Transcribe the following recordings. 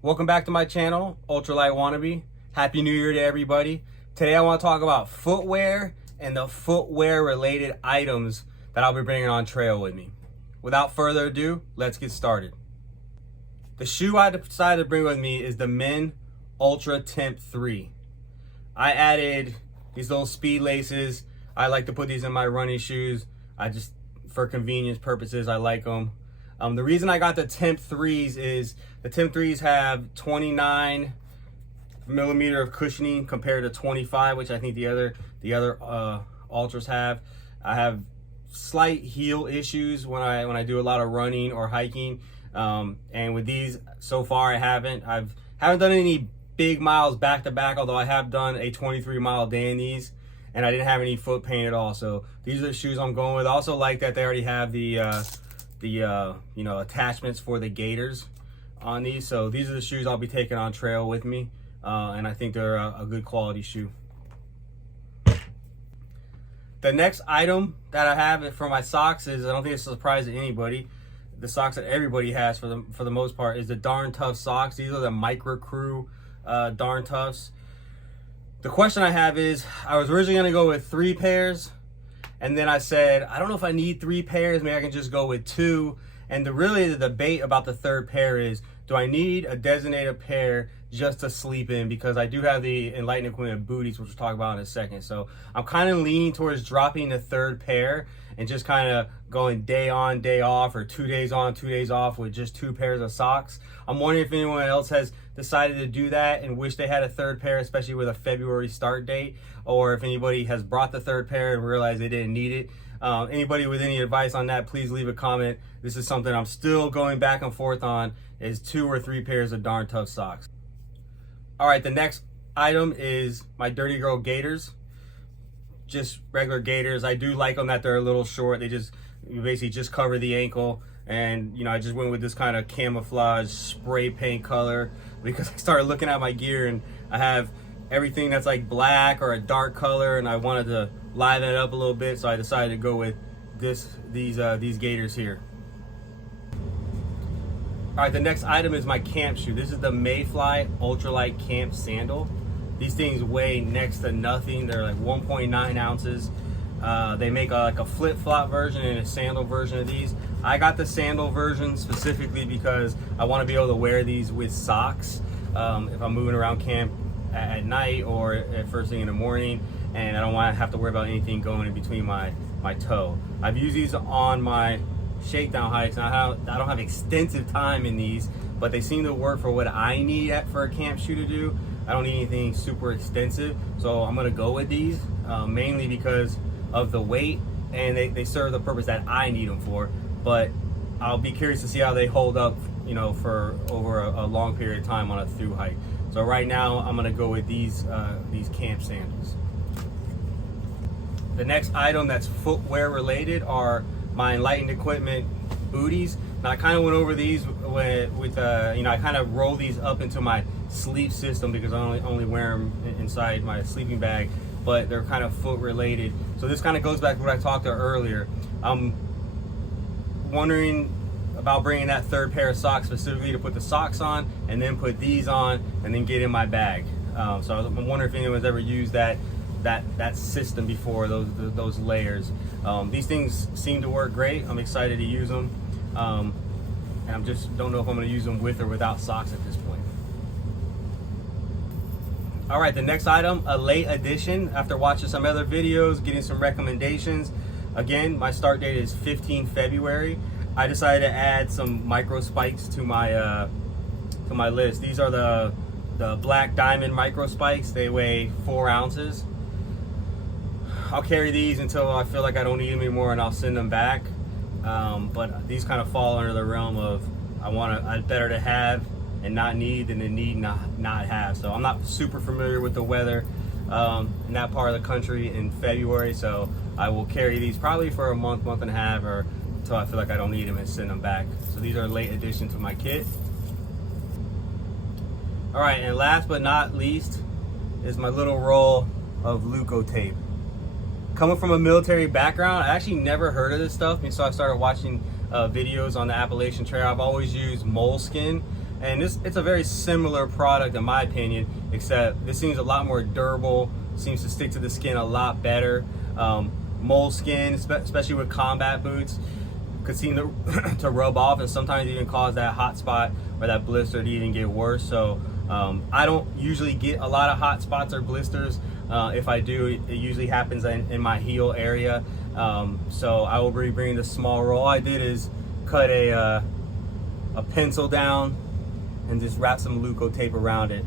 Welcome back to my channel, Ultralight Wannabe. Happy New Year to everybody. Today I want to talk about footwear and the footwear related items that I'll be bringing on trail with me. Without further ado, let's get started. The shoe I decided to bring with me is the Men Ultra Temp 3. I added these little speed laces. I like to put these in my running shoes. For convenience purposes, I like them. The reason I got the Temp 3s is the Temp 3s have 29 millimeter of cushioning compared to 25, which I think the other Ultras have. I have slight heel issues when I do a lot of running or hiking, and with these so far I haven't done any big miles back to back, although I have done a 23-mile day in these, and I didn't have any foot pain at all. So these are the shoes I'm going with. I also like that they already have the attachments for the Gaiters on these. So these are the shoes I'll be taking on trail with me, and I think they're a good quality shoe. The next item that I have for my socks is, I don't think it's a surprise to anybody, the socks that everybody has for the most part, is the Darn Tough socks. These are the Micro Crew Darn Toughs. The question I have is, I was originally going to go with 3 pairs, and then I said, I don't know if I need 3 pairs, maybe I can just go with 2. And the debate about the third pair is, do I need a designated pair just to sleep in? Because I do have the Enlightened Equipment booties, which we'll talk about in a second. So I'm kind of leaning towards dropping the third pair and just kind of going day on, day off, or 2 days on, 2 days off with just 2 pairs of socks. I'm wondering if anyone else has decided to do that and wish they had a third pair, especially with a February start date, or if anybody has brought the third pair and realized they didn't need it. Anybody with any advice on that, please leave a comment. This is something I'm still going back and forth on, is 2 or 3 pairs of Darn Tough socks. All right, the next item is my Dirty Girl Gaiters. Just regular Gaiters. I do like them that they're a little short. They basically just cover the ankle. And I just went with this kind of camouflage spray paint color because I started looking at my gear and I have everything that's like black or a dark color, and I wanted to liven it up a little bit, so I decided to go with these Gaiters here. All right, the next item is my camp shoe. This is the Mayfly Ultralight Camp Sandal. These things weigh next to nothing. They're like 1.9 ounces. They make like a flip-flop version and a sandal version of these. I got the sandal version specifically because I want to be able to wear these with socks if I'm moving around camp at night or at first thing in the morning, and I don't want to have to worry about anything going in between my toe. I've used these on my shakedown hikes, and I don't have extensive time in these, but they seem to work for what I need for a camp shoe to do. I don't need anything super extensive, so I'm going to go with these mainly because of the weight, and they serve the purpose that I need them for. But I'll be curious to see how they hold up, for over a long period of time on a through hike. So right now I'm gonna go with these camp sandals. The next item that's footwear related are my Enlightened Equipment booties. Now I kind of went over these with I kind of roll these up into my sleep system because I only wear them inside my sleeping bag, but they're kind of foot related. So this kind of goes back to what I talked to earlier. I'm wondering about bringing that third pair of socks specifically to put the socks on and then put these on and then get in my bag. So I'm wondering if anyone's ever used that system before, those layers. These things seem to work great. I'm excited to use them, and I just don't know if I'm going to use them with or without socks at this point. All right, the next item, a late addition. After watching some other videos, getting some recommendations, again, my start date is 15 February. I decided to add some micro spikes to my list. These are the Black Diamond micro spikes. They weigh 4 ounces. I'll carry these until I feel like I don't need them anymore, and I'll send them back. But these kind of fall under the realm of I'd better to have and not need than to need not have. So I'm not super familiar with the weather in that part of the country in February, so I will carry these probably for a month and a half, or until I feel like I don't need them, and send them back. So these are a late addition to my kit. All right, and last but not least is my little roll of Leuco tape. Coming from a military background, I actually never heard of this stuff, and so I started watching videos on the Appalachian Trail. I've always used moleskin And it's a very similar product in my opinion, except this seems a lot more durable, seems to stick to the skin a lot better. Moleskin, especially with combat boots, could seem to rub off and sometimes even cause that hot spot or that blister to even get worse. So I don't usually get a lot of hot spots or blisters. If I do, it usually happens in my heel area. So I will be bringing the small roll. All I did is cut a pencil down and just wrap some Leuco tape around it.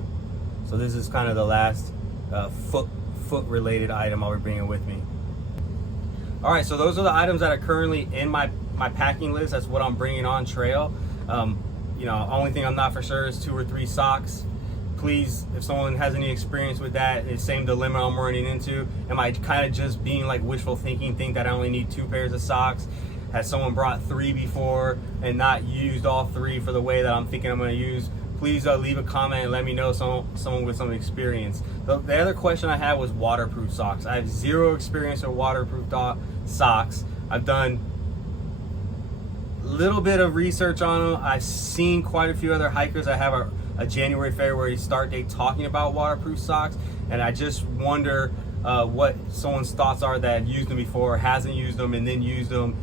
So this is kind of the last foot related item I'll be bringing with me. All right, so those are the items that are currently in my packing list. That's what I'm bringing on trail. You know, only thing I'm not for sure is 2 or 3 socks. Please, if someone has any experience with that, the same dilemma I'm running into, am I kind of just being like wishful thinking, think that I only need 2 pairs of socks? Has someone brought 3 before and not used all 3 for the way that I'm thinking I'm going to use? Please leave a comment and let me know someone with some experience. The other question I had was waterproof socks. I have 0 experience with waterproof socks. I've done a little bit of research on them. I've seen quite a few other hikers that have a January, February start date talking about waterproof socks, and I just wonder what someone's thoughts are that have used them before, hasn't used them, and then used them.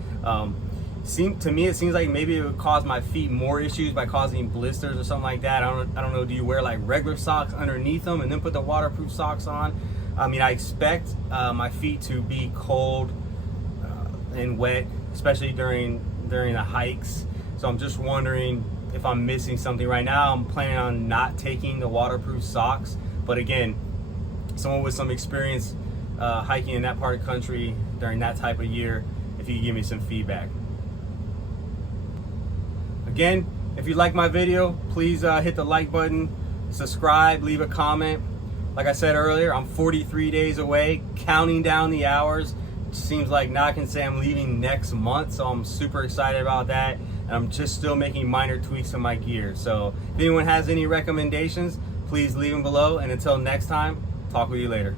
To me, it seems like maybe it would cause my feet more issues by causing blisters or something like that. I don't know. Do you wear like regular socks underneath them and then put the waterproof socks on? I mean, I expect my feet to be cold and wet, especially during the hikes. So I'm just wondering if I'm missing something right now. I'm planning on not taking the waterproof socks, but again, someone with some experience hiking in that part of the country during that type of year, if you could give me some feedback. Again, if you like my video, please hit the like button, subscribe, leave a comment. Like I said earlier, I'm 43 days away, counting down the hours. It seems like now I can say I'm leaving next month, so I'm super excited about that. And I'm just still making minor tweaks to my gear. So if anyone has any recommendations, please leave them below. And until next time, talk with you later.